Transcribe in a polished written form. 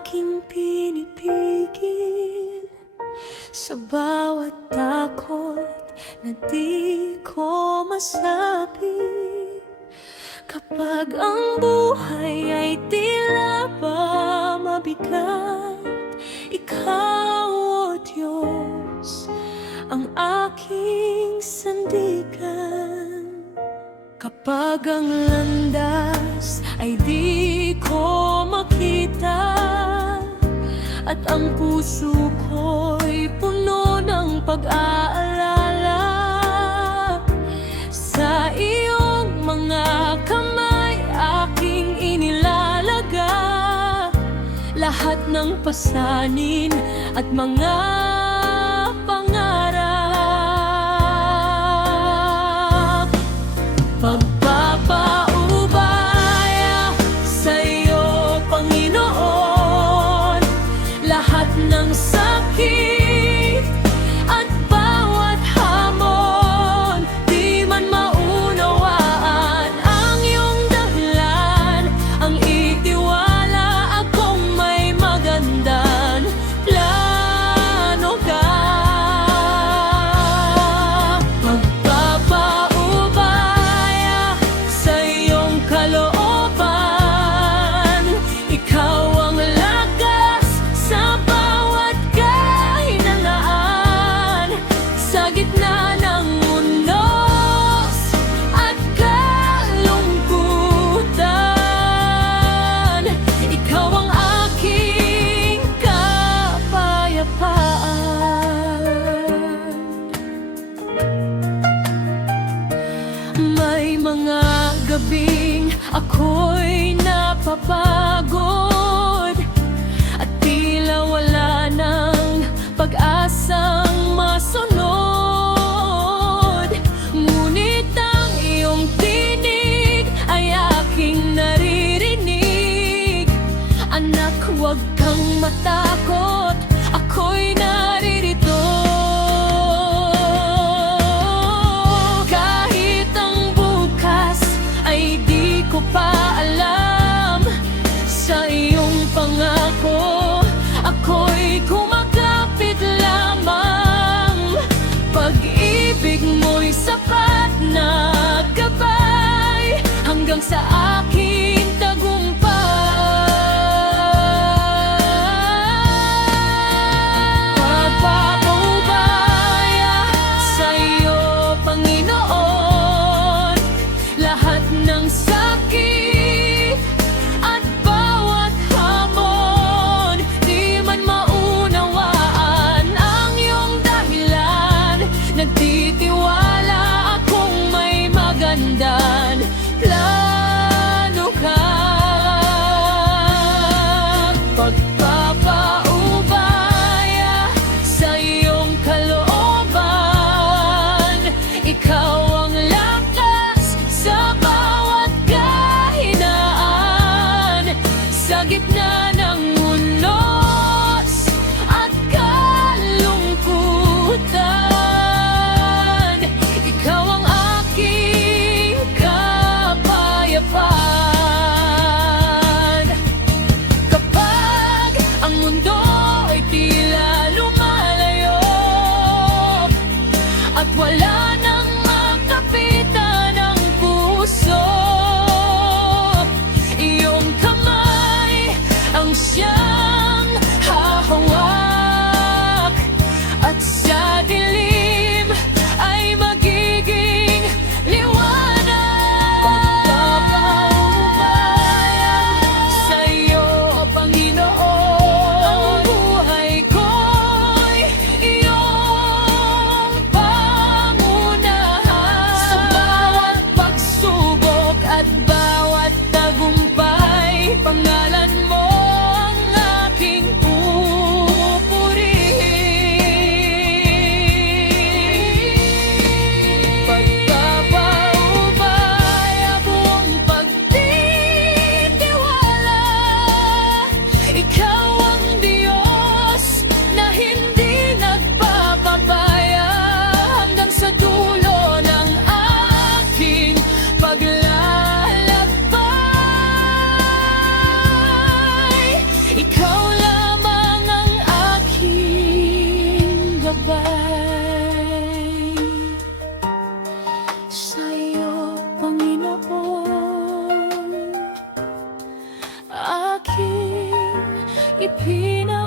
aking pinipigil sa bawat takot na di ko masabi. Kapag ang buhay ay tila ba mabigat, Ikaw, O Diyos, ang aking sandigan. Kapag ang landas ay di ko makita at ang puso ko'y puno ng pag-aalala, sa iyong mga kamay aking inilalaga lahat ng pasanin at mga pangarap. Pagpapaubaya sa iyo, Panginoon, lahat ng sakit at bawat hamon. Di man maunawaan ang iyong dahilan, ang itiwala akong may magandang plano ka. Pagpapaubaya sa iyong kalooban, ikaw ang lakas sa bawat kahinaan. Sa gitna ng unos at kalungkutan, ikaw ang aking kapayapaan. May mga gabing ako'y napapagod at tila wala ng pag-asang masunod. Ngunit ang iyong tinig ay aking naririnig. Anak, huwag kang matakot, ako'y naririto. Kahit ang bukas ay di ko pa alam, sa iyong pangako ako'y kumakapit lamang. Pag-ibig mo'y sapat na gabay hanggang sa aking tagumpay. Pagpapaubaya sa iyo, Panginoon, lahat ng sakit at bawat hamon. Di man maunawaan ang iyong dahilan, nagtitiwala akong may magandang plano ka. Pagpapaubaya sa iyong kalooban, ikaw ang lakas sa bawat kahinaan. Sa gitna ng unos at kalungkutan, ikaw ang aking kapayapaan. Kapag ang mundo ay tila lumalayo at wala nang makapitan ang puso, iyong kamay ang ipinag